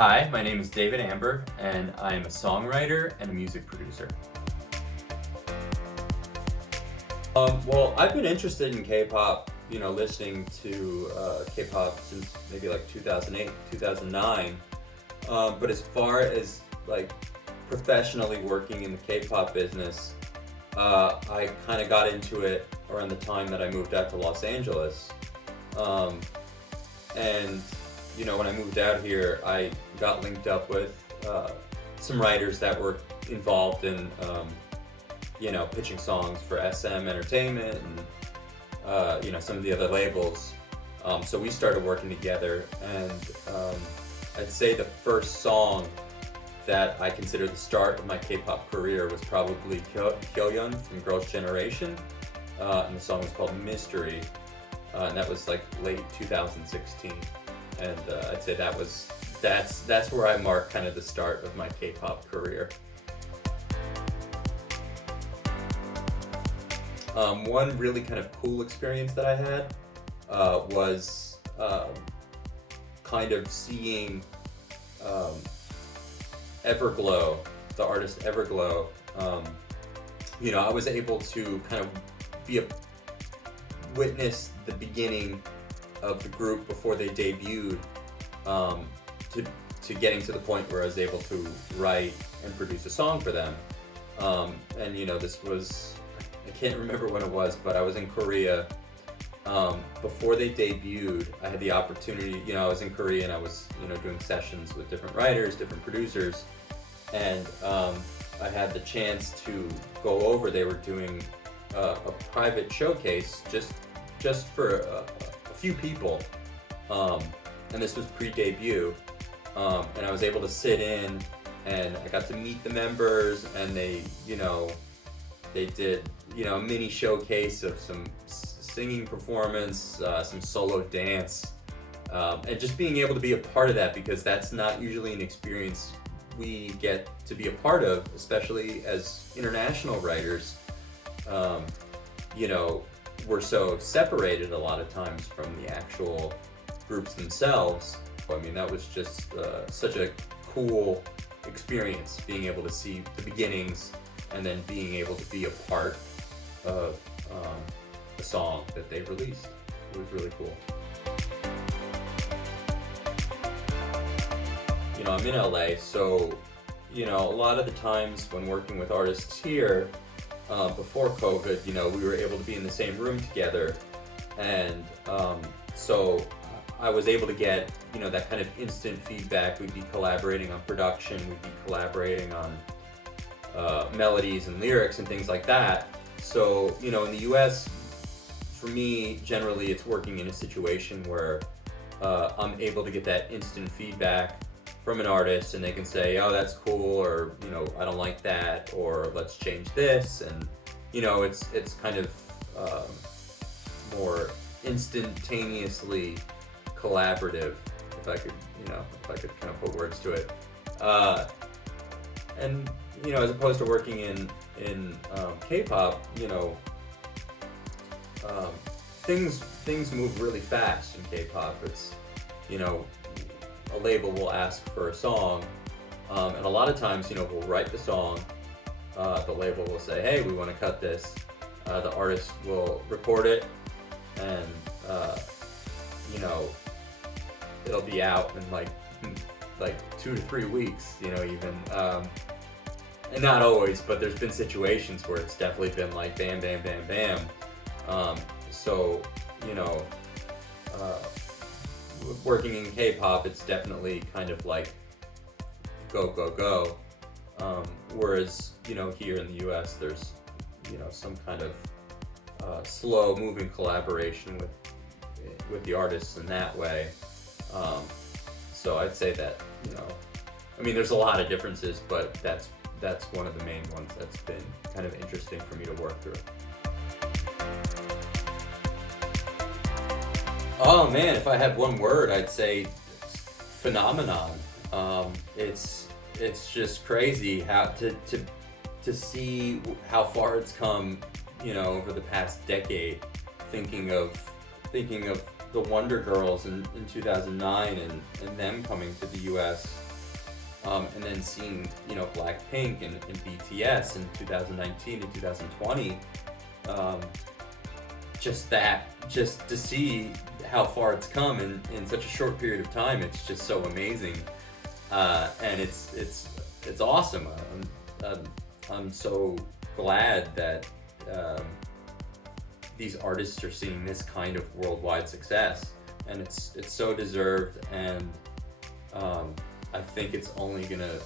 Hi, my name is David Amber, and I am a songwriter and a music producer. Well, I've been interested in K-pop, listening to K-pop since maybe like 2008, 2009. But as far as like professionally working in the K-pop business, I kind of got into it around the time that I moved out to Los Angeles. And when I moved out here, I got linked up with some writers that were involved in, pitching songs for SM Entertainment and, some of the other labels. So we started working together, and I'd say the first song that I consider the start of my K-pop career was probably Kyoyeon from Girls' Generation, and the song was called Mystery, and that was like late 2016. And I'd say that's where I marked kind of the start of my K-pop career. One really kind of cool experience that I had was kind of seeing Everglow, the artist Everglow. I was able to kind of witness the beginning of the group before they debuted, to getting to the point where I was able to write and produce a song for them. And this was, I can't remember when it was, but I was in Korea before they debuted. I had the opportunity, I was in Korea and I was doing sessions with different writers, different producers, and I had the chance to go over. They were doing a private showcase just for a few people, and this was pre-debut, and I was able to sit in and I got to meet the members, and they did a mini showcase of some singing performance, some solo dance, and just being able to be a part of that, because that's not usually an experience we get to be a part of, especially as international writers. We're so separated a lot of times from the actual groups themselves. I mean, that was just such a cool experience, being able to see the beginnings and then being able to be a part of the song that they released. It was really cool. I'm in LA, so a lot of the times when working with artists here, before COVID, we were able to be in the same room together, and so I was able to get that kind of instant feedback. We'd be collaborating on production, we'd be collaborating on melodies and lyrics and things like that. So in the US, for me, generally it's working in a situation where I'm able to get that instant feedback from an artist, and they can say, oh, that's cool, or I don't like that, or let's change this, and it's kind of more instantaneously collaborative, if I could kind of put words to it, and as opposed to working in K-pop, things move really fast in K-pop. It's a label will ask for a song, and a lot of times, we'll write the song, the label will say, hey, we want to cut this, the artist will record it, and it'll be out in like 2 to 3 weeks, even, and not always, but there's been situations where it's definitely been like bam, bam, bam, bam. So working in K-pop, it's definitely kind of like go, go, go. Whereas, here in the US, there's, some kind of slow moving collaboration with the artists in that way. So I'd say that, there's a lot of differences, but that's one of the main ones that's been kind of interesting for me to work through. Oh man, if I had one word, I'd say phenomenon. It's just crazy how to see how far it's come, over the past decade. Thinking of the Wonder Girls in 2009 and them coming to the U.S. and then seeing, you know, Blackpink and BTS in 2019 and 2020, just to see how far it's come in such a short period of time, it's just so amazing, and it's awesome. I'm so glad that these artists are seeing this kind of worldwide success, and it's so deserved, and I think it's only gonna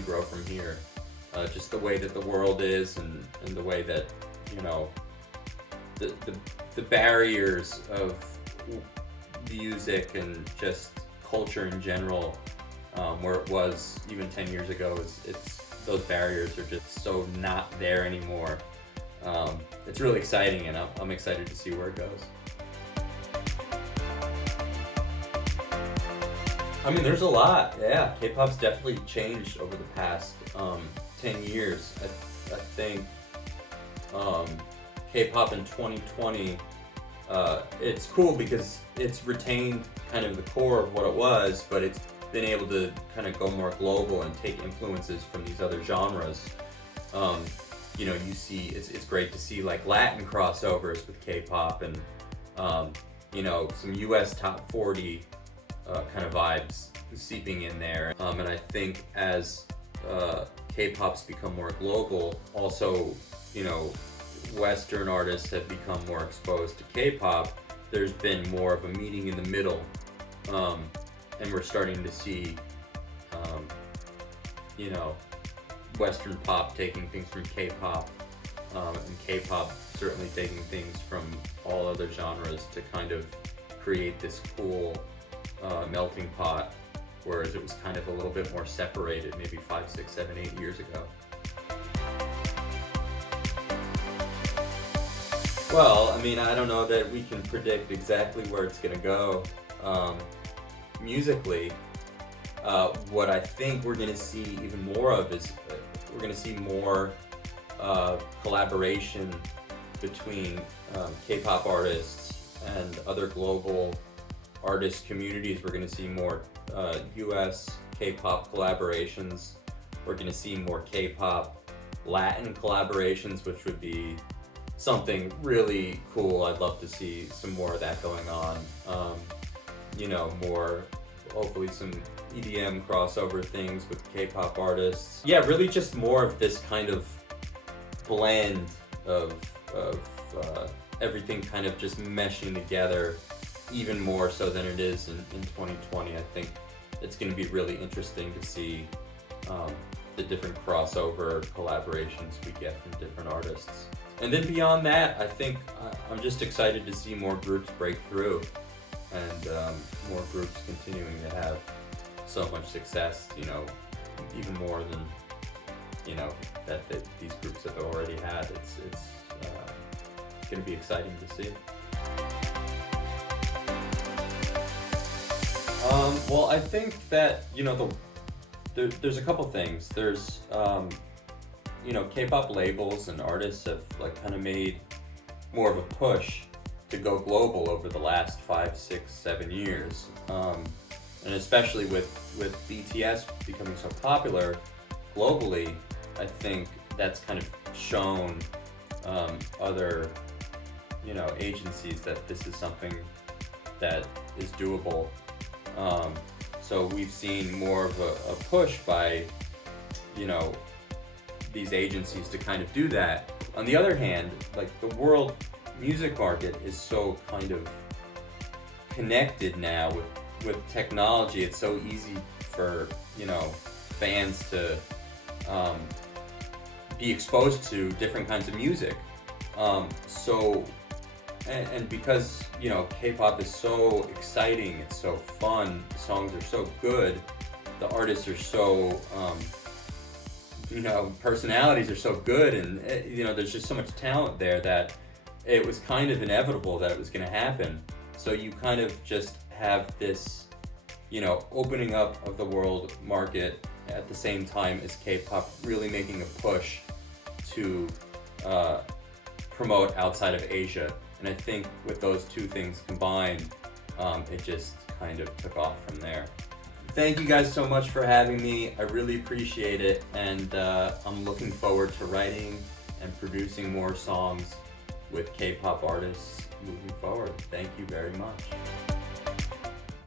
grow from here. Just the way that the world is, and the way that, you know, the barriers of music and just culture in general, where it was even 10 years ago, it's those barriers are just so not there anymore. It's really exciting, and I'm excited to see where it goes. I mean, there's a lot. Yeah, K-pop's definitely changed over the past 10 years. I think K-pop in 2020, it's cool because it's retained kind of the core of what it was, but it's been able to kind of go more global and take influences from these other genres. You know, you see, it's great to see like Latin crossovers with K-pop, and you know, some US top 40 kind of vibes seeping in there. And I think as K-pop's become more global, also, you know, Western artists have become more exposed to K-pop. There's been more of a meeting in the middle, and we're starting to see, you know, Western pop taking things from K-pop, and K-pop certainly taking things from all other genres to kind of create this cool melting pot, whereas it was kind of a little bit more separated maybe 5, 6, 7, 8 years ago. Well, I mean, I don't know that we can predict exactly where it's gonna go musically. What I think we're gonna see even more of is we're gonna see more collaboration between K-pop artists and other global artist communities. We're going to see more US K-pop collaborations. We're going to see more K-pop Latin collaborations, which would be something really cool. I'd love to see some more of that going on. You know, more, hopefully some EDM crossover things with K-pop artists. Yeah, really just more of this kind of blend of everything kind of just meshing together, even more so than it is in 2020. I think it's going to be really interesting to see the different crossover collaborations we get from different artists. And then beyond that, I think I'm just excited to see more groups break through, and more groups continuing to have so much success, you know, even more than, you know, that these groups have already had. It's going to be exciting to see. Well, I think that, you know, there's a couple things. There's, you know, K-pop labels and artists have like kind of made more of a push to go global over the last 5, 6, 7 years. And especially with BTS becoming so popular globally, I think that's kind of shown other, you know, agencies that this is something that is doable. So we've seen more of a push by, you know, these agencies to kind of do that. On the other hand, like, the world music market is so kind of connected now with technology. It's so easy for, you know, fans to be exposed to different kinds of music. And because, you know, K-pop is so exciting, it's so fun, the songs are so good, the artists are so, you know, personalities are so good, and, you know, there's just so much talent there that it was kind of inevitable that it was going to happen. So you kind of just have this, you know, opening up of the world market at the same time as K-pop really making a push to promote outside of Asia. And I think with those two things combined, it just kind of took off from there. thank you guys so much for having me. I really appreciate it, and I'm looking forward to writing and producing more songs with K-pop artists moving forward. Thank you very much.